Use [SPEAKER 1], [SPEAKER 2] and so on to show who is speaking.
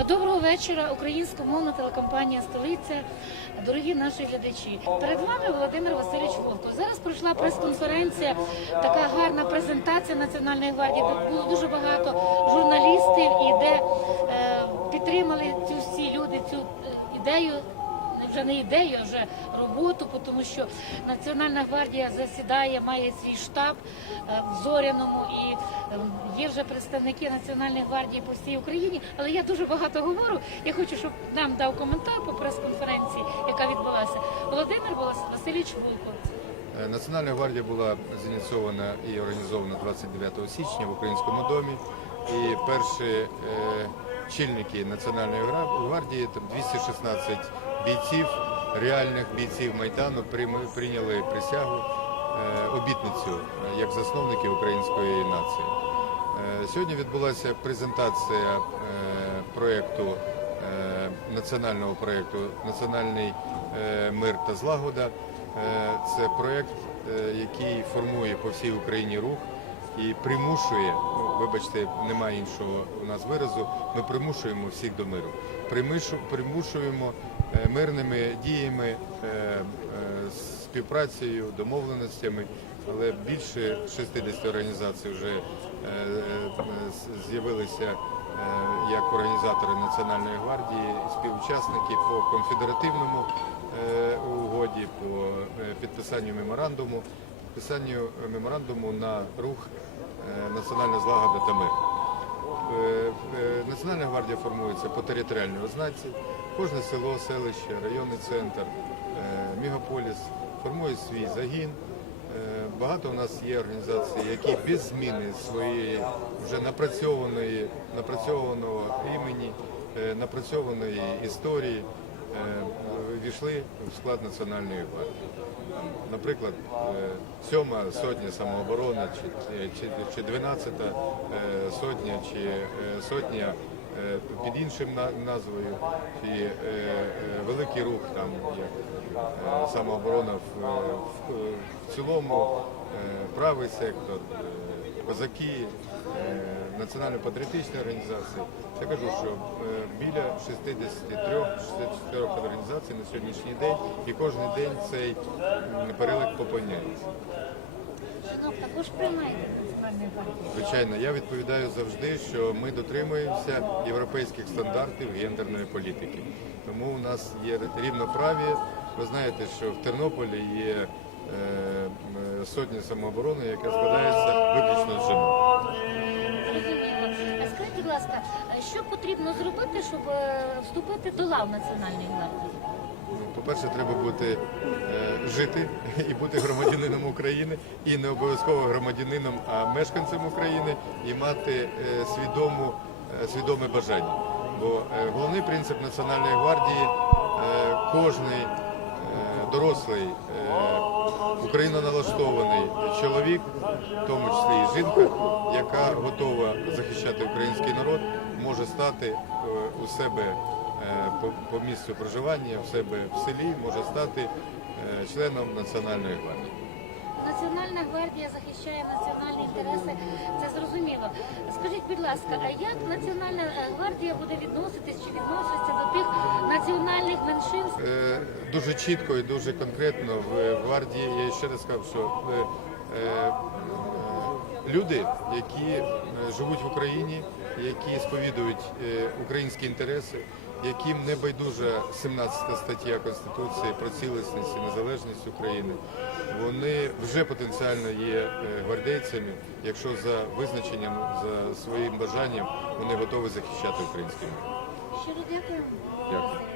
[SPEAKER 1] Доброго вечора, українськомовна телекомпанія Столиця. Дорогі наші глядачі. Перед вами Володимир Васильович Вовко. Зараз пройшла прес-конференція, така гарна презентація Національної гвардії. Тут було дуже багато журналістів, і де е, підтримали цю всі люди цю е, ідею. Вже не ідею, а вже роботу, тому що Національна гвардія засідає, має свій штаб е, в Зоряному і е, є вже представники Національної гвардії по всій Україні. Але я дуже багато говорю. Я хочу, щоб нам дав коментар по прес-конференції, яка відбулася. Володимир Васильович Вулко.
[SPEAKER 2] Е, Національна гвардія була зініційована і організована 29 січня в Українському домі. І перші е, чільники Національної гвардії, там 216 бійців, реальних бійців Майдану, прийняли присягу, е, обітницю е, як засновників української нації. Е, Сьогодні відбулася презентація проєкту, національного проєкту Національний мир та злагода. Це проєкт, який формує по всій Україні рух і примушує, ну, вибачте, немає іншого у нас виразу, ми примушуємо всіх до миру. Примушуємо е, мирними діями, е, е, співпрацею, домовленостями, але більше 60 організацій вже з'явилися як організатори Національної гвардії, співучасники по конфедеративному угоді, по підписанню меморандуму, підписанню меморандуму на рух е, Національна злагода та мир. Е, е, Національна гвардія формується по територіальній ознаці. Кожне село, селище, районний центр, мегаполіс формує свій загін. Багато у нас є організацій, які без зміни своєї вже напрацьованої, напрацьованого імені, напрацьованої історії війшли в склад Національної гвардії. Наприклад, е, сьома сотня самооборони, чи, чи, чи 12 сотня, чи е, сотня е, під іншим на- назвою, чи е, е, великий рух, там як е, самооборона в, в, в цілому, е, правий сектор, е, козаки, е, національно-патріотичні організації. Я кажу, що е, біля 63-64 організацій на сьогоднішній день, і кожен день цей м, перелік поповняється.
[SPEAKER 1] Також гвардії.
[SPEAKER 2] Звичайно, я відповідаю завжди, що ми дотримуємося європейських стандартів гендерної політики. Тому у нас є рівноправ'я. Ви знаєте, що в Тернополі є е, сотня самооборони, яка складається виключно з жінок.
[SPEAKER 1] А Скажіть, будь ласка, що потрібно зробити, щоб е, вступити до лав Національної гвардії?
[SPEAKER 2] По-перше, треба бути е, жити і бути громадянином України, і не обов'язково громадянином, а мешканцем України, і мати е, свідому, е, свідоме бажання. Бо е, головний принцип Національної гвардії е, кожний е, дорослий е, україноналаштований чоловік, в тому числі і жінка, яка готова захищати український народ, може стати е, у себе е, по, місцю проживання, в себе в селі, може стати е, членом Національної гвардії.
[SPEAKER 1] Національна гвардія захищає національні інтереси, це зрозуміло. Скажіть, будь ласка, а як Національна гвардія буде відноситись чи відноситься до тих
[SPEAKER 2] дуже чітко і дуже конкретно в гвардії. Я ще раз сказав, що е, е, люди, які е, живуть в Україні, які сповідують е, українські інтереси, яким не байдужа 17 стаття Конституції про цілісність і незалежність України, вони вже потенціально є е, гвардейцями, якщо за визначенням, за своїм бажанням вони готові захищати український мир.
[SPEAKER 1] Щиро дякую.
[SPEAKER 2] Дякую.